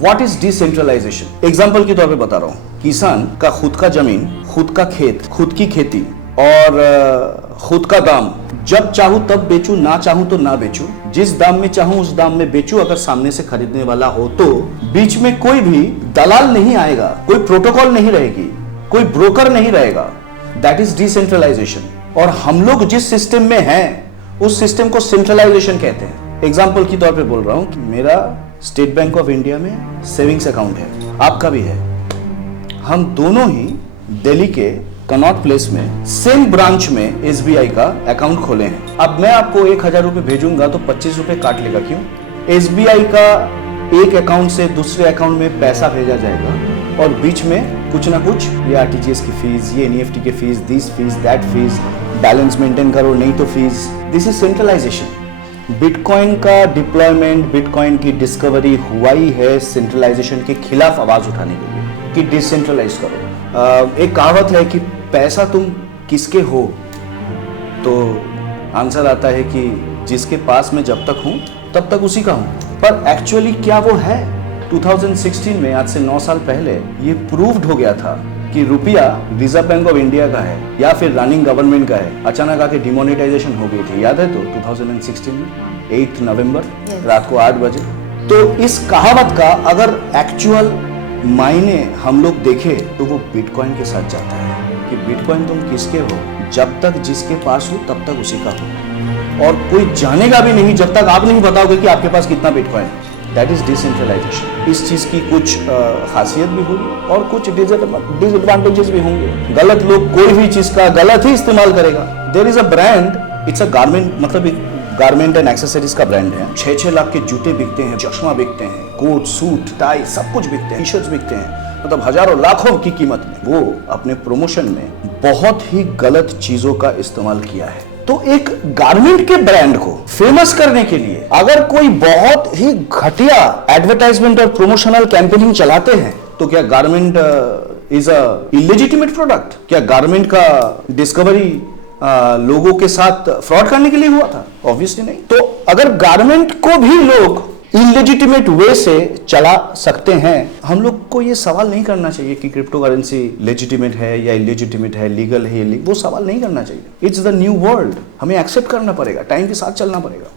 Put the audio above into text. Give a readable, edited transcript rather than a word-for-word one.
What is decentralisation? Example के तौर पे बता रहा हूं, किसान का खुद का जमीन, खुद का खेत, खुद की खेती और खुद का दाम, जब चाहूं तब बेचूं, ना चाहूं तो ना बेचूं, जिस दाम में चाहूं उस दाम में बेचूं। अगर सामने से खरीदने वाला हो तो बीच में कोई भी दलाल नहीं आएगा, कोई प्रोटोकॉल नहीं रहेगी, कोई ब्रोकर नहीं रहेगा। That is decentralisation. और हम लोग जिस सिस्टम में हैं उस सिस्टम को सेंट्रलाइजेशन कहते हैं। एग्जाम्पल के तौर पे बोल रहा हूं कि मेरा स्टेट बैंक ऑफ इंडिया में सेविंग्स अकाउंट है, आपका भी है। हम दोनों ही दिल्ली के कनॉट प्लेस में सेम ब्रांच में एसबीआई का अकाउंट खोले हैं। अब मैं आपको 1000 रुपए भेजूंगा तो 25 रुपए काट लेगा, क्यों? एसबीआई का एक अकाउंट से दूसरे अकाउंट में पैसा भेजा जाएगा और बीच में कुछ ना कुछ, ये आरटीजीएस की फीस, ये एनईएफटी की fees, this fees, that fees, balance maintain करो नहीं तो fees. This is centralisation. Bitcoin का डिप्लॉयमेंट, बिटकॉइन की डिस्कवरी हुआ ही है सेंट्रलाइजेशन के खिलाफ आवाज उठाने के लिए कि डिसेंट्रलाइज करो। एक कहावत है कि पैसा तुम किसके हो, तो आंसर आता है कि जिसके पास मैं जब तक हूं तब तक उसी का हूं। पर एक्चुअली क्या वो है? 2016 में, आज से 9 साल पहले, ये प्रूव्ड हो गया था कि रुपया रिजर्व बैंक ऑफ इंडिया का है या फिर रनिंग गवर्नमेंट का है। अचानक आके डिमोनेटाइजेशन हो गई थी, याद है? तो 2016 में 8 नवंबर रात को 8 बजे। तो इस कहावत का अगर एक्चुअल मायने हम लोग देखें तो वो बिटकॉइन के साथ जाता है कि बिटकॉइन तुम किसके हो, जब तक जिसके पास हो तब तक उसी का हो, और कोई जानेगा भी नहीं जब तक आप नहीं बताओगे कि आपके पास कितना बिटकॉइन है। That is decentralisation. इस चीज की कुछ खासियत भी होगी और कुछ डिसएडवांटेजेस भी होंगे। गलत लोग कोई भी चीज का गलत ही इस्तेमाल करेगा। There is a brand, it's a garment, मतलब एक गारमेंट एंड एक्सेसरीज का ब्रांड है। 6-6 लाख के जूते बिकते हैं, चश्मा बिकते हैं, कोट, सूट, टाई, सब कुछ बिकते हैं, टी शर्ट्स बिकते हैं, मतलब हजारों लाखों की कीमत में। वो अपने प्रमोशन में बहुत ही गलत चीजों का इस्तेमाल किया है। तो एक गारमेंट के ब्रांड को फेमस करने के लिए अगर कोई बहुत ही घटिया एडवर्टाइजमेंट और प्रमोशनल कैंपेनिंग चलाते हैं तो क्या garment is a illegitimate product? क्या गारमेंट का डिस्कवरी लोगों के साथ फ्रॉड करने के लिए हुआ था? ऑब्वियसली नहीं। तो अगर गारमेंट को भी लोग इलेजिटिमेट वे से चला सकते हैं, हम लोग को ये सवाल नहीं करना चाहिए कि क्रिप्टो करेंसी लेजिटिमेट है या इलेजिटिमेट है, लीगल है, वो सवाल नहीं करना चाहिए। इट्स द न्यू वर्ल्ड, हमें एक्सेप्ट करना पड़ेगा, टाइम के साथ चलना पड़ेगा।